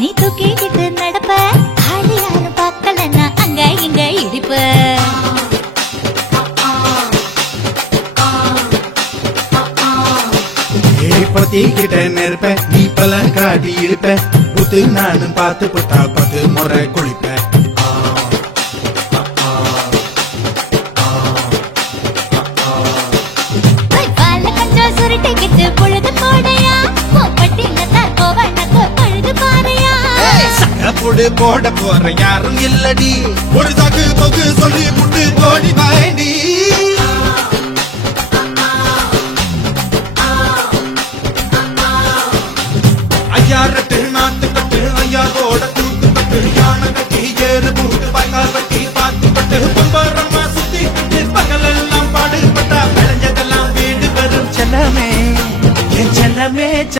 நீ தூக்கிக்கிட்டு நடப்ப ஆளு யாரும் பார்க்கலன்னா அங்க இங்க இடிப்ப பத்திக்கிட்ட நெருப்ப நீ பல காட்டி இருப்ப புத்து நானும் பார்த்து புட்டா 10 முறை குளிப்பேன் கொஞ்சம் சுருட்டிக்கிட்டு பொழுது போடையா பட்டிங்க கோவனக்கு பழுது பாறையா சட்டப்போடு போட போற யாரும் இல்லடி ஒரு தகு தொகு சொல்லி புட்டு தோடி வாயண்டி ஐயாரட்டு